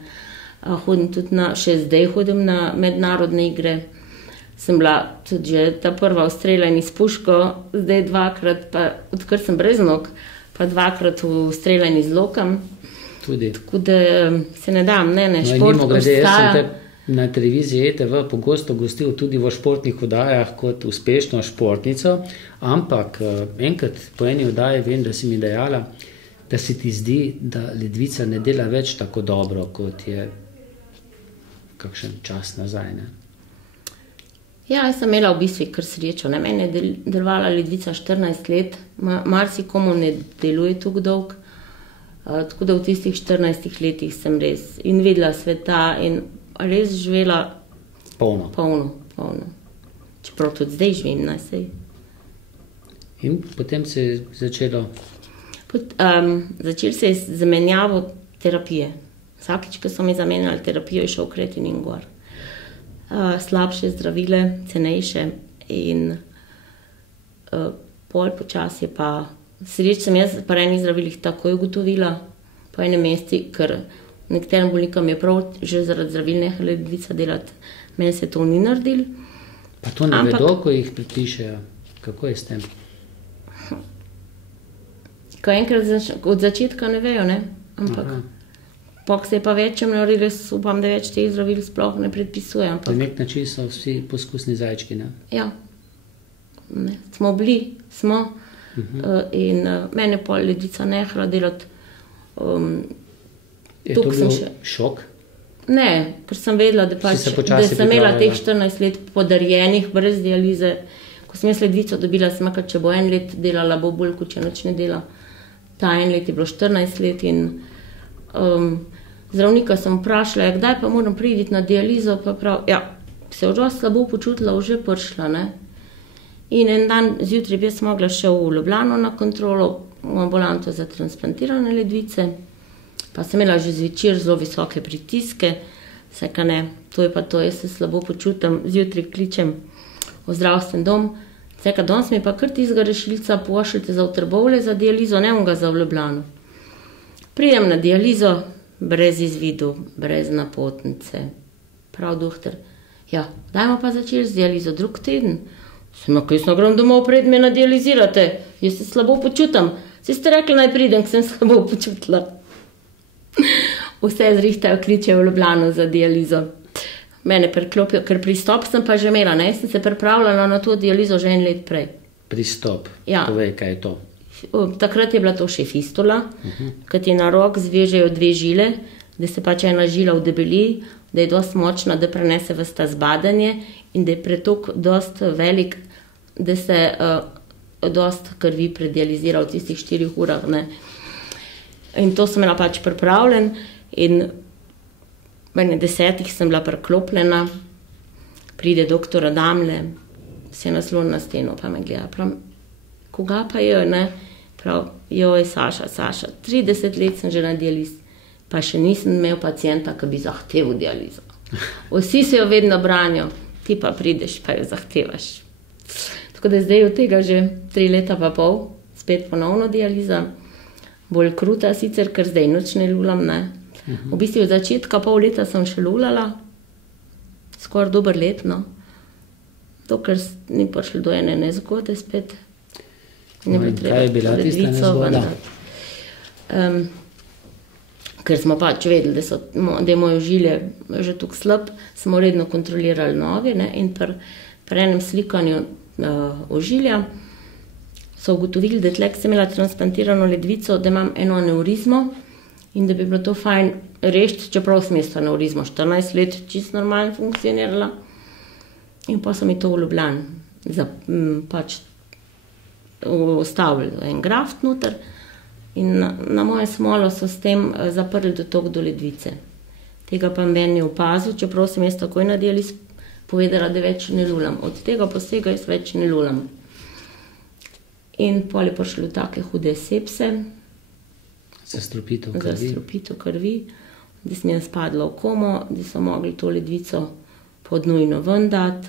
Hodim tudi še zdaj hodim na mednarodne igre. Sem bila tudi že ta prva ustreljena iz puško, zdaj dvakrat, pa odkar sem brez nog, pa dvakrat ustreljena iz lokam. Tudi. Tako da se ne dam, ne, No, šport mimogrede, jaz sem ostaja. te na televiziji ETV pogosto gostil tudi v športnih oddajah kot uspešno športnico, ampak enkrat po eni oddaji vem, da si mi dejala, da se ti zdi, da ledvica ne dela več tako dobro, kot je kakšen čas nazaj. Ne? Ja, jaz sem imela v bistvu kar srečo. Ne? Meni je delovala ledvica 14 let, marsikomu ne deluje tako dolg. Tako da v tistih 14 letih sem res in videla sveta in res živela Polno. polno. Čeprav tudi zdaj živim, ne, sej. In potem se je začelo, Začel se je z zamenjavo terapije. Vsakič, ko so mi zamenjali terapijo, je šel kreatin gor. Slabše zdravile, cenejše in pol počasi pa sreč sem jaz pri enih zdravilih takoj ugotovila, po enem mesecu, ker nekaterim bolnikom je prav že zaradi zdravil nehala ledvica delati. Meni se to ni naredilo. pa to ne vedo, ko jih predpišejo, kako je s tem? Ko enkrat od začetka ne vejo, ne? Ampak Aha. pok se je pa več naredilo, jaz upam, da več teh zdravil sploh ne predpisuje, Na ampak nek način so vsi poskusni zajčki, ne? ja, ne, smo bili, in mene pol ledvica nehala delati. Je to Tukaj sem bil še- šok? Ne, ker sem vedela, da, pač, Si se da počasi sem imela teh pripravljala. 14 let podarjenih brez dialize. Ko sem jaz ledvico dobila, sem rekla, če bo en let delala, bo bolj, kot če nič ne dela. Ta en let je bilo 14 let in zdravnika sem vprašala, ja, kdaj pa moram priti na dializo, pa prav, ja, se je že slabo počutila, že prišla, ne. In en dan zjutraj bi jaz mogla še v Ljubljano na kontrolo, v ambulanto za transplantirane ledvice, pa sem imela že zvečer zelo visoke pritiske, seka ne, to je pa to, jaz se slabo počutim, zjutraj kličem v zdravstven dom, seka, danes mi pa kar tistega rešilca pošljite za v Trbovlje za dializo, ne ga za v Ljubljano. Pridem na dializo, brez izvidu, brez napotnice, prav doktor, ja, dajmo pa začeti z dializo drug teden. Sem rekla, jaz ne grem domov, pred me nadializirate, jaz se slabo počutim. Saj ste rekli, naj pridem, ker sem slabo počutila. Vse zrihtajo, kličejo v Ljubljano za dializo. Mene preklopijo, ker pristop sem pa že imela, ne, sem se pripravljala na to dializo že en let prej. Pristop, Ja. povej, kaj je to. Takrat je bila to še fistula, kad ti na rok zvežejo dve žile, da se pač ena žila vdebeli, da je dost močna, da prenese ves ta zbadanje in da je pretok dost velik, da se dost krvi predializira v tistih 4 urah. Ne. In to sem imela pač pripravljen in v 10 sem bila priklopljena, pride doktor Adamle, se naslon na steno, pa me gleda, prav, koga pa je, ne? Prav, joj, Saša, 30 let sem že na dializi, pa še nisem imel pacienta, ki bi zahteval dializo. Vsi se jo vedno branijo, ti pa prideš, pa jo zahtevaš. Tako da zdaj od tega že 3 leta pa pol, spet ponovno dializa, bolj kruta sicer, ker zdaj nič ne lulam, ne. V bistvu od začetka pol leta sem še lulala, skoraj dober let, no. Dokler ni prišlo do ene nezgode spet. No, in kaj je bila tista nezgoda? Ker smo pač vedeli, da je moje ožilje že tako slab, smo redno kontrolirali noge, ne, in pri enem slikanju ožilja so ugotovili, da tlek sem imela transplantirano ledvico, da imam eno aneurizmo in da bi bilo to fajn rešiti, čeprav sem jaz to aneurizmo 14 let čisto normalno funkcionirala. In pa so mi to v Ljubljani pač ustavili en graft noter in na moje smolo so s tem zaprli dotok do ledvice. Tega pa meni ne opazil, čeprav sem jaz takoj na dializi povedala, da več ne lulam. Od tega posega jaz več ne lulam. In pol je prišlo take hude sepse, Zastrupitev krvi. zastrupitev krvi, da sem jaz spadla v komo, da so mogli to ledvico pod nujno ven dati.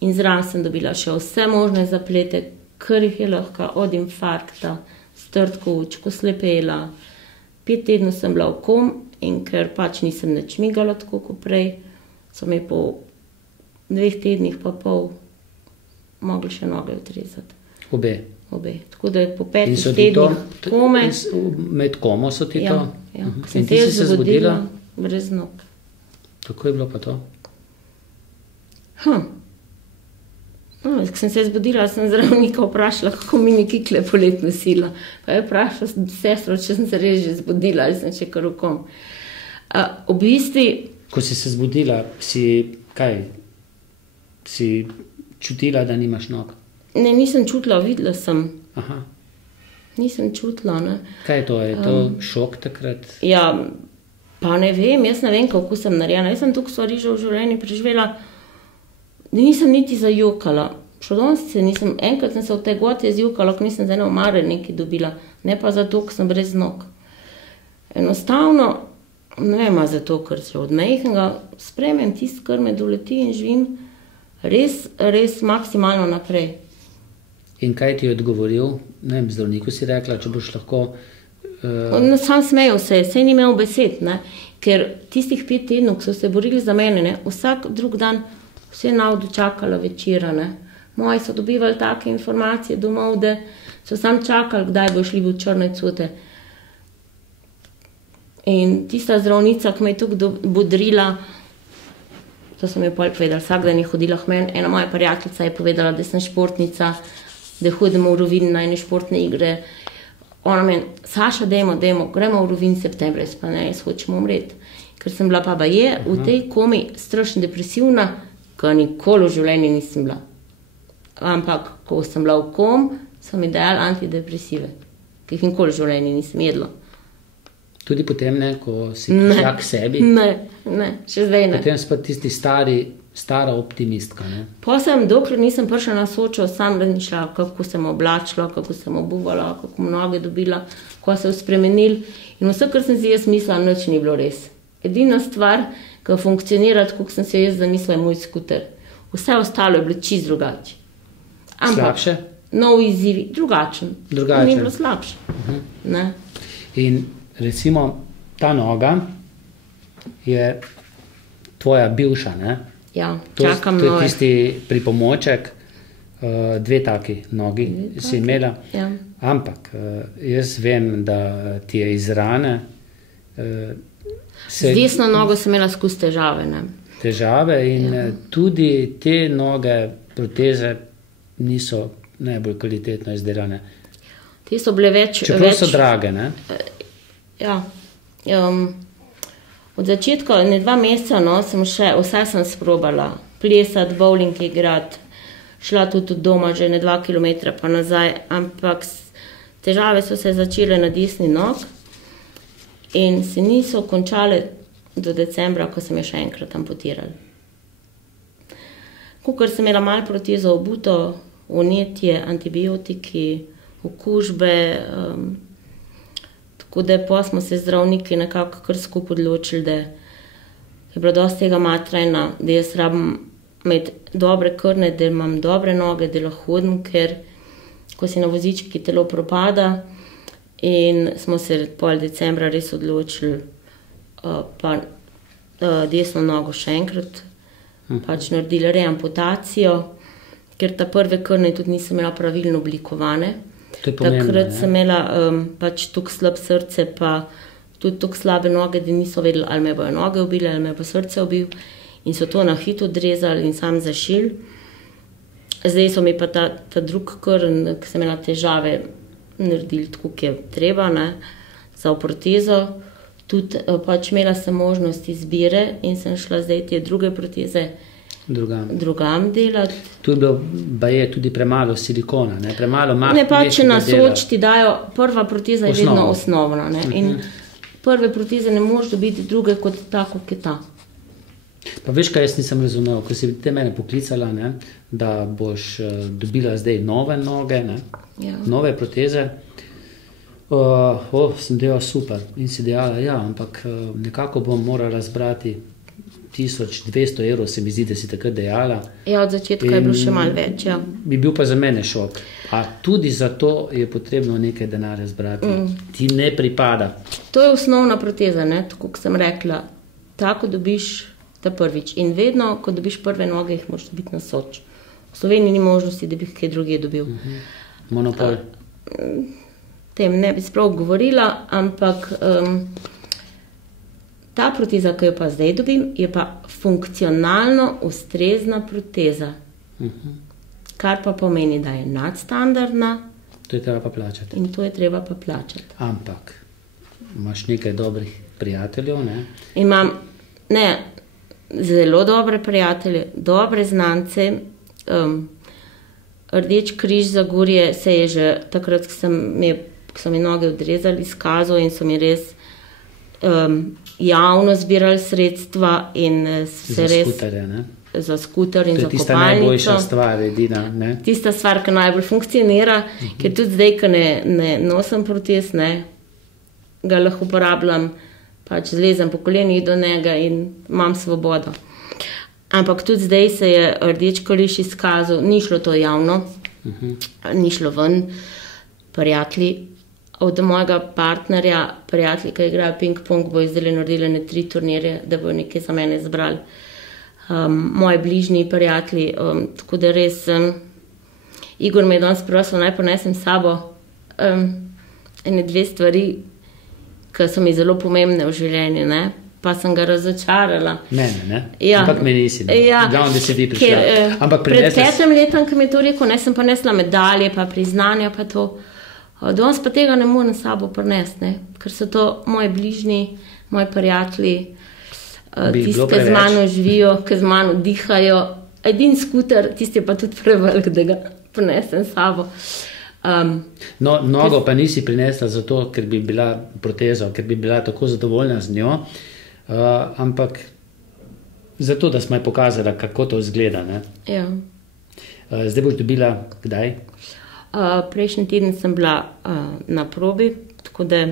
In zraven sem dobila še vse možne zaplete, kar jih je lahko, od infarkta, strtkovič, ko slepela. 5 tednov sem bila v kom in ker pač nisem nič migala tako kot prej, so mi po 2 tednih pa pol mogli še noge odrezati. Obe. Tako da je po 5 tednih kome. Med komo so ti to? Ja. Sem se zbudila brez nog. Kako je bilo pa to? Ko sem se zbudila, sem zdravnika vprašala, kako mi ni kikle polet nosila. Pa je vprašala sestro, če sem se res že zbudila ali sem še kar v kom. V bistvu... Ko si se zbudila, si čutila, da nimaš nog? Ne, nisem čutila, videla sem. Aha. Nisem čutila, ne. Kaj je to? Je to šok takrat? Ja, pa ne vem, jaz ne vem, kako sem narejena. Jaz sem toliko stvari že v življenju preživela, da nisem niti zajokala. Še danes se nisem, enkrat sem se v tej goti zjokala, ko nisem za eno omare nekaj dobila, ne pa zato, ker sem brez nog. Enostavno, ne vem, zato, ker se od majhnega spremem tisto, kar me doleti in živim res maksimalno naprej. In kaj ti je odgovoril? Ne vem, zdravniku si rekla, če boš lahko... Sam smejal se, saj ni imel besed, ne? Ker tistih 5 tednov, ki so se borili za mene, ne? Vsak drug dan vse navdu čakala večera, ne. Moji so dobivali take informacije domov, da so sam čakali, kdaj bo šli v črne cute. In tista zdravnica, ki me je tako bodrila, to so mi pol povedali, vsak dan je hodila k meni. Ena moja prijateljica je povedala, da sem športnica, da hodimo v Rovinj na ene športne igre. Ona meni, Saša, gremo v Rovinj septembra, jaz pa ne, jaz hočem umreti. Ker sem bila pa v tej komi strašno depresivna, ko nikoli v življenju nisem bila. Ampak, ko sem bila v kom, so mi dajali antidepresive, ki jih nikoli v življenju nisem jedla. Tudi potem ne, ko si prišla k sebi? Ne, še zdaj ne. Potem si pa tisti stara optimistka, ne? Posem, dokler nisem prišla na Sočo, sam razmišljala, kako sem oblačila, kako sem obuvala, kako noge dobila, kako se je spremenil. In vse, kar sem si jaz mislila, nič ni bilo res. Edina stvar, ki funkcionira, tako sem se jaz zamislila, je moj skuter. Vse ostalo je bilo čisto drugače. Slabše? Nov izziv, drugačen. Ni bilo slabše. Ne? In recimo, ta noga je tvoja bivša, ne? Ja, čakam noge. To je tisti pripomoček, 2 taki nogi si imela. Ja. Ampak jaz vem, da ti je iz rane... Z desno nogo sem imela skozi težave, ne? Težave in tudi te noge, proteze niso najbolj kvalitetno izdelane. Te so bile več... Čeprav so drage, ne? Ja. Od začetka, 2 meseca, vse sem sprobala. Plesati, bowling igrati, šla tudi od doma že 2 kilometra pa nazaj, ampak težave so se začele na desni nog in se niso končale do decembra, ko sem jo še enkrat amputirala. Kakor sem imela malo protezo obuto, vnetje, antibiotiki, okužbe, tako da pa smo se zdravniki nekako kar skupaj odločili, da je bilo dosti tega matrajna, da jaz rabim imeti dobre krvne, da imam dobre noge, da lahko hodim, ker ko si na vozički telo propada, in smo se pol decembra res odločili pa desno nogo še enkrat pač naredili reamputacijo, ker ta prve krvne tudi nisem imela pravilno oblikovane. To je pomembno, takrat sem imela pač toliko slab srce pa tudi toliko slabe noge, da niso vedeli, ali me bojo noge ubili, ali me bo srce ubil, in so to na hitro odrezali in sam zašili. Zdaj so mi pa ta drug krn, ki sem imela težave, naredili tako, ki je treba, ne, za protezo. Tudi pač imela sem možnost izbire in sem šla zdaj te druge proteze drugam delati. Tu je tudi premalo silikona, ne, premalo mahkega. Ne, pa če na Soč ti dajo, prva proteza je vedno osnovna, ne, in prve proteze ne moš dobiti druge kot tako, kot je ta. Pa veš, kaj jaz nisem razumel, ko si te mene poklicala, ne, da boš dobila zdaj nove noge, ne, nove proteze. Sem delala super in si dejala, ja, ampak nekako bom morala zbrati 1200 evrov, se mi zdi, da si takrat dejala. Ja, od začetka je bilo še malo več, ja. Bi bil pa za mene šok. A tudi za to je potrebno nekaj denarja zbrati. Ti ne pripada. To je osnovna proteza, ne, tako kot sem rekla. Tako dobiš ta prvič. In vedno, ko dobiš prve noge, jih moraš biti na Soč. V Sloveniji ni možnosti, da bi kaj druge dobil. Monopol. Tem ne bi sploh govorila, ampak ta proteza, ki jo pa zdaj dobim, je pa funkcionalno ustrezna proteza. Kar pa pomeni, da je nadstandardna. To je treba pa plačati. In to je treba pa plačati. Ampak imaš nekaj dobrih prijateljev, ne? Imam, zelo dobre prijatelje, dobre znance. Rdeč križ Zagorje se je že takrat, ko so mi noge odrezali, izkazal in so mi res javno zbirali sredstva in se res... Za skuterje, ne? Za skuter in za kopalnico. To je tista najboljša stvar, edina, ne? Tista stvar, ki najbolj funkcionira, ker tudi zdaj, ko ne nosim protez, ne, ga lahko uporabljam, pač zlezem po kolenih do njega in imam svobodo. Ampak tudi zdaj se je Rdeč križ izkazal, ni šlo to javno, ni šlo ven, prijatelji od mojega partnerja, prijatelji, ki igrajo ping-pong, bojo zdaj naredili 3 turnirje, da bojo nekaj za mene zbrali. Moji bližnji prijatelji, tako da res, Igor me je danes prosil, naj ponesem s sabo ene 2 stvari, ki so mi zelo pomembne v življenju, ne? Pa sem ga razočarala. Mene, ne? Ja. Ampak me nisi, ne? Ja. Glavno, da si vi prišla. Ampak pred 5 letom, ki mi je to rekel, sem pa nesla medalje, pa priznanja, pa to. Danes pa tega ne morem s sabo prinesti, ne? Ker so to moji bližnji, moji prijatelji, tisti, ki z mano živijo, ki z mano dihajo. Edin skuter, tisti je pa tudi prevelik, da ga prinesem s sabo. Nogo pa nisi prinesla zato, ker bi bila proteza, ker bi bila tako zadovoljna z njo, ampak zato, da smo ji pokazala, kako to izgleda, ne? Ja. Zdaj boš dobila kdaj? Prejšnji teden sem bila na probi, tako da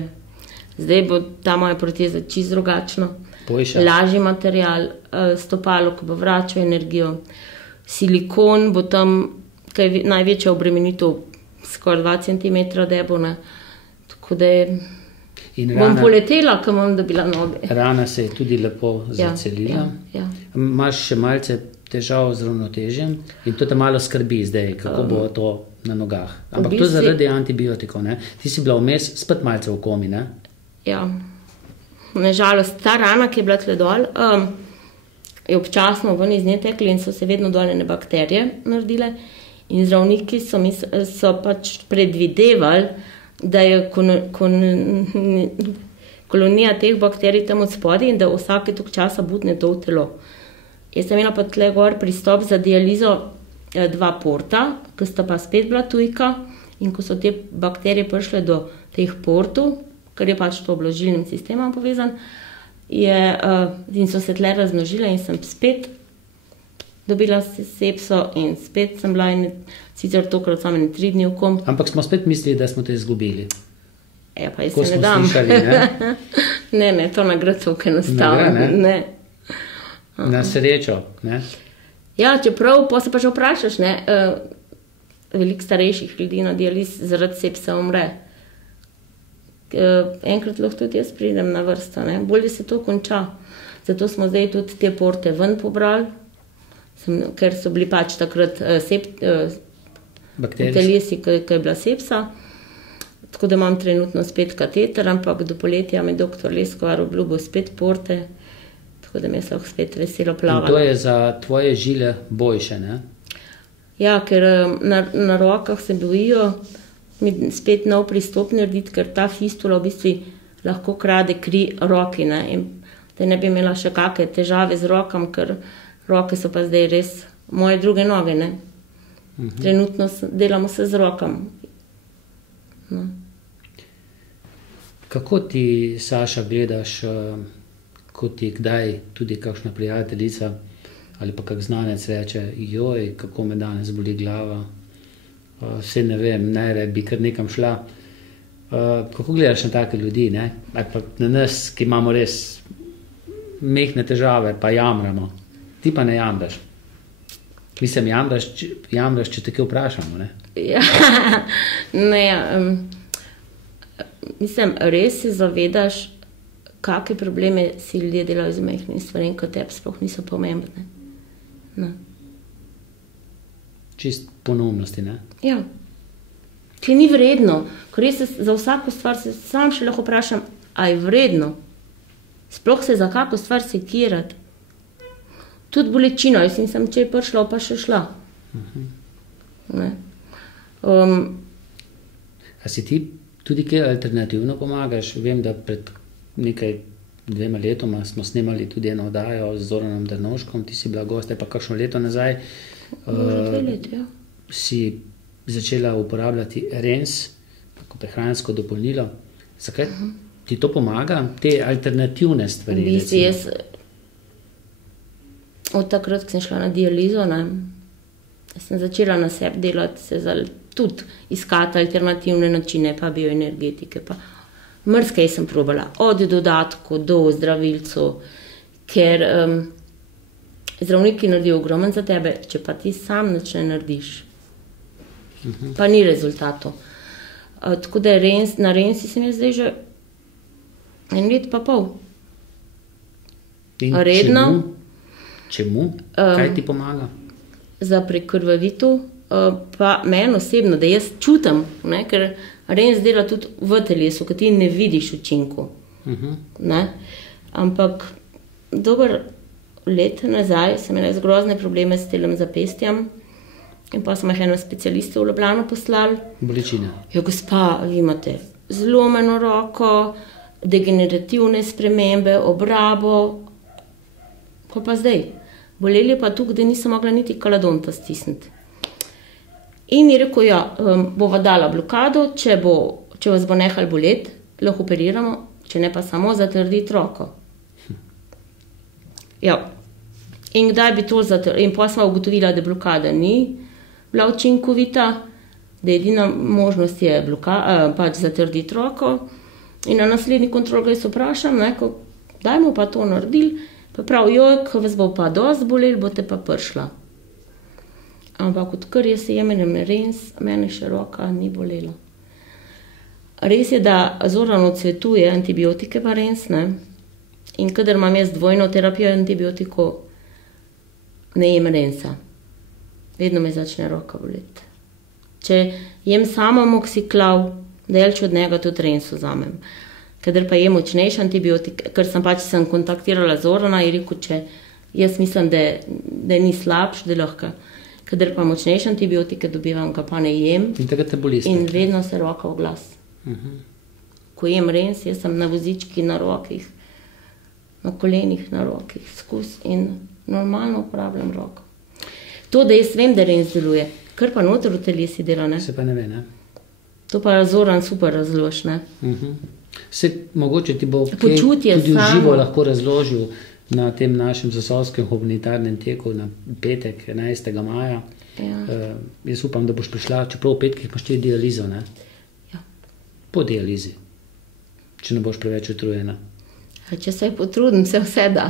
zdaj bo ta moja proteza čisto drugačna. Boljša. Lažji material, stopalo, ko bo vračal energijo. Silikon bo tam, ki je največja obremenitev, skoraj 2 cm debona. Tako da bom poletela, ko bom dobila noge. Rana se je tudi lepo zacelila. Ja. Imaš še malce težav z ravnotežjem in to te malo skrbi zdaj, kako bo to na nogah. Ampak to zaradi antibiotikov, ne? Ti si bila vmes spet malce v komi, ne? Ja. Nažalost, ta rana, ki je bila tle dol, je občasno ven iz nje tekli in so se vedno doljene bakterije naredile. In zdravniki so pač predvidevali, da je kolonija teh bakterij tam od spodaj in da vsake toliko časa butne to v telo. Jaz sem imela pa tle gor pristop za dializo 2 porta, ki sta pa spet bila tujka in ko so te bakterije prišle do teh portov, ker je pač to obložilnim sistemom povezan, in so se tle razmnožile in sem spet dobila sepso in spet sem bila sicer tokrat samo 3 dni v kom. Ampak smo spet mislili, da smo te izgubili. Ja, pa jaz se ne dam. Slišali, ne? Ne, to ne gre tako enostavno. Ne. Na srečo, ne? Ja, čeprav pa se pa že vprašaš, ne, veliko starejših ljudi na dializ zaradi sepse umre. Enkrat lahko tudi jaz pridem na vrsto, ne, bolje se to konča. Zato smo zdaj tudi te porte ven pobrali, ker so bili pač takrat telesi, ki je bila sepsa. Tako da imam trenutno spet kateter, ampak do poletja mi doktor Leskovar obljubil spet porte, tako da mi se lahko spet veselo plavala. In to je za tvoje žile boljše, ne? Ja, ker na rokah se bojijo mi spet nov pristop narediti, ker ta fistula v bistvu lahko krade kri roki, ne? In da ne bi imela še kakšne težave z rokam, ker roke so pa zdaj res moje druge noge, ne? Trenutno delamo se z rokam. No. Kako ti, Saša, gledaš, ko ti kdaj tudi kakšna prijateljica ali pa kak znanec reče, joj, kako me danes boli glava, vse ne vem, najraje bi kar nekam šla. Kako gledaš na take ljudi, ne? Ali pa na nas, ki imamo res mehne težave, pa jamramo. Ti pa ne jamraš. Mislim, jamraš, če te kaj vprašamo, ne? Ja, ne, mislim, res se zavedaš, kakve probleme si ljudje delajo z mehnim stvarem, ko tebi sploh niso pomembne. Ne. Čist ponovnosti, ne? Ja. Če ni vredno, ko res za vsako stvar se sam še lahko vprašam, a je vredno? Sploh se za kako stvar sekirati. Tudi bolečino, jaz nisem če je prišla, pa še šla. Ne. A si ti tudi kaj alternativno pomagaš? Vem, da pred nekaj 2 letoma smo snemali tudi eno oddajo z Zoranom Drnovškom, ti si bila gost, pa kakšno leto nazaj. Možda 2 leta, ja. Si začela uporabljati RENS, tako prehransko dopolnilo. Zakaj ti to pomaga? Te alternativne stvari. V bistvu jaz od takrat, ko sem šla na dializo, ne, sem začela na sebi delati, tudi iskati alternativne načine, pa bioenergetike, pa marsikaj sem probala, od dodatkov do zdravilcev, ker zdravniki naredijo ogromno za tebe, če pa ti sam nič ne narediš, pa ni rezultatov. Tako da na Rensi sem jaz zdaj že 1 let pa pol. In redno. Čemu? Kaj ti pomaga? Za prekrvavitev, pa meni osebno, da jaz čutim, ne, ker Rens dela tudi v telesu, ko ti ne vidiš učinkov. Ne. Ampak dober let nazaj sem imela grozne probleme s telim zapestjem in pa sem jih eno specialiste v Ljubljano poslali. Bolečine. Ja, gospa, vi imate zlomeno roko, degenerativne spremembe, obrabo, pa zdaj. Boleli pa tukaj, da nisem mogla niti kaladonta stisniti. In je rekel, ja, bova dala blokado, če vas bo nehal boleti, lahko operiramo, če ne pa samo zatrditi roko. Ja. In kdaj bi to zatrditi? In pa smo ugotovila, da blokada ni bila učinkovita, da edina možnost je pač zatrditi roko. In na naslednji kontrol ga jaz vprašam, dajmo pa to naredili, pa prav, joj, ko vas bo pa dosti boleli, boste pa prišla. Ampak odkar jaz jemljem Rens, mene še roka ni bolela. Res je, da Zoran odsvetuje antibiotike pa Rens, ne? In kadar imam jaz dvojno terapijo antibiotikov, ne jem Rensa. Vedno me začne roka boleti. Če jem samo moksiklav, delč od njega tudi Rens vzamem. Kadar pa jem močnejši antibiotik, ker sem kontaktirala Zorana in rekel, če jaz mislim, da ni slabš, da lahko. Kadar pa močnejši antibiotike dobivam, ga pa ne jem. In tega te boli spet. In vedno se roka v glas. Ko jem Rens, jaz sem na vozički na rokih, na kolenih na rokih, skus in normalno uporabljam roko. To, da jaz vem, da Rens deluje, kar pa noter v telesi dela, ne? Se pa ne ve, ne? To pa Zoran super razlož, ne? Se mogoče ti bo tudi v živo lahko razložil na tem našem zasavskem humanitarnem teku na petek, 11. maja. Ja. Jaz upam, da boš prišla, čeprav v petkih imaš ti dializo, ne? Ja. Po dializi, če ne boš preveč utrujena. Če se potrudim, se vse da.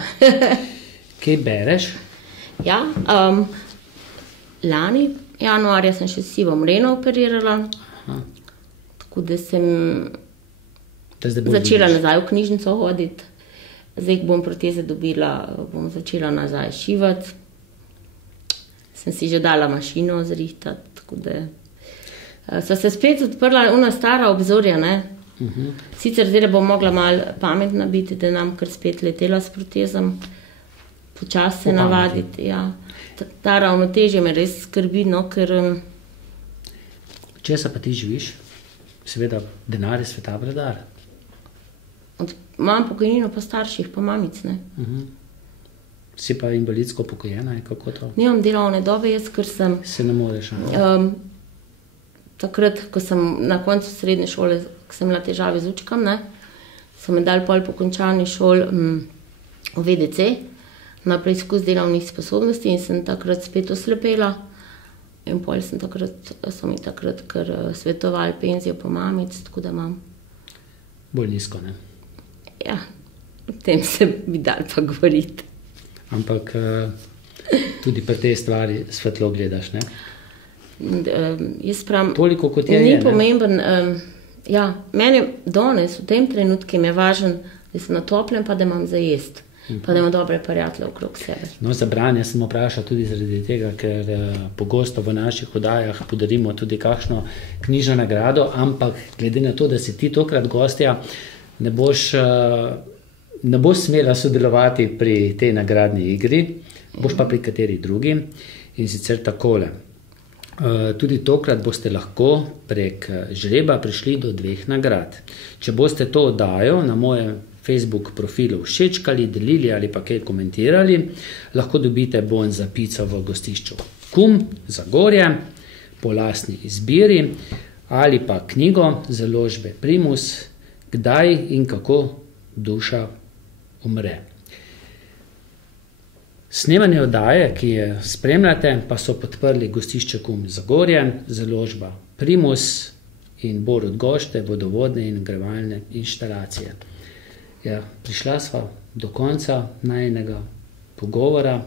Kaj bereš? Ja, lani, januarja sem še sivo mreno operirala, tako da sem začela nazaj v knjižnico hoditi. Zdaj, ko bom proteze dobila, bom začela nazaj šivati. Sem si že dala mašino zrihtati, tako da so se spet odprla ona stara obzorja, ne? Sicer zdaj bom mogla malo pametna biti, da nam kar spet letela s protezom, počasi se navaditi. Ja. Ta ravnotežje me res skrbi, no, ker... Česa pa ti živiš? Seveda, denar je sveta vredar. Imam pokojnino pa starših, pa mamic, ne. Si pa invalidsko pokojena, kako to? Nimam delovne dobe, jaz, ker sem... Se ne moreš, takrat, ko sem na koncu srednje šole, ko sem imela težave z učkom, ne, so me dali pol po končani šoli v VDC, na preizkus delovnih sposobnosti in sem takrat spet oslepela. In pol so mi takrat kar svetovali penzijo po mamic, tako da imam. Bolj nizko, ne? Ja, O tem se bi dal pa govoriti. Ampak tudi pri tej stvari svetlo gledaš, ne? Jaz pravim, Toliko kot je, ni ne? pomemben. Ja, meni danes, v tem trenutku mi je važen, da sem na toplem, pa da imam za jest. Pa da imam dobre prijatelje okrog sebe. No, za branje sem vprašal tudi zaradi tega, ker pogosto v naših oddajah podarimo tudi kakšno knjižno nagrado, ampak glede na to, da si ti tokrat gostja, ne boš smela sodelovati pri tej nagradni igri, boš pa pri kateri drugi, in sicer takole. Tudi tokrat boste lahko prek žreba prišli do 2 nagrad. Če boste to oddajo na mojem Facebook profilu všečkali, delili ali pa kaj komentirali, lahko dobite bon za pico v gostišču KUM Zagorje po lastni izbiri ali pa knjigo založbe Primus Kdaj in kako duša umre. Snemanje oddaje, ki je spremljate, pa so podprli gostišče KUM Zagorje, založba Primus in Borut Gošte, vodovodne in ogrevalne inštalacije. Ja, prišla sva do konca najinega pogovora.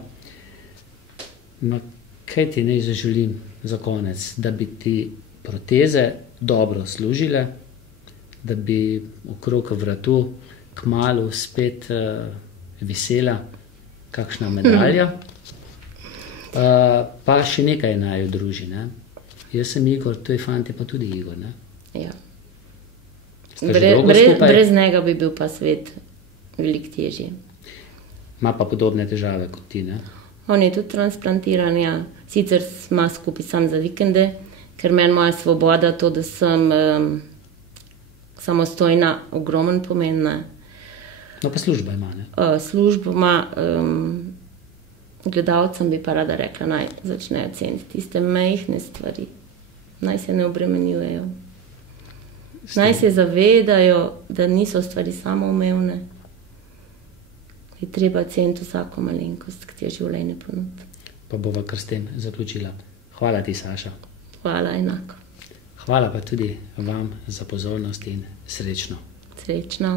Kaj ti naj zaželim za konec? Da bi ti proteze dobro služile, da bi okrog vratu kmalu spet visela kakšna medalja. Pa še nekaj naju druži, ne? Jaz sem Igor, tvoj fant je pa tudi Igor, ne? Ja. Brez njega bi bil pa svet veliko težji. Ma pa podobne težave kot ti, ne? On je tudi transplantiran, ja. Sicer smo skupaj sam za vikende, ker meni moja svoboda, to, da sem samostojna, ogromen pomen, ne. No pa služba ima, ne? Službo ima, gledalcem bi pa rada rekla, naj začnejo ceniti tiste majhne stvari. Naj se ne obremenjujejo. Naj se zavedajo, da niso stvari samoumevne. Je treba ceniti vsako malenkost, ki ti je življenje ponudi. Pa bova kar s tem zaključila. Hvala ti, Saša. Hvala, enako. Hvala pa tudi vam za pozornost in srečno. Srečno.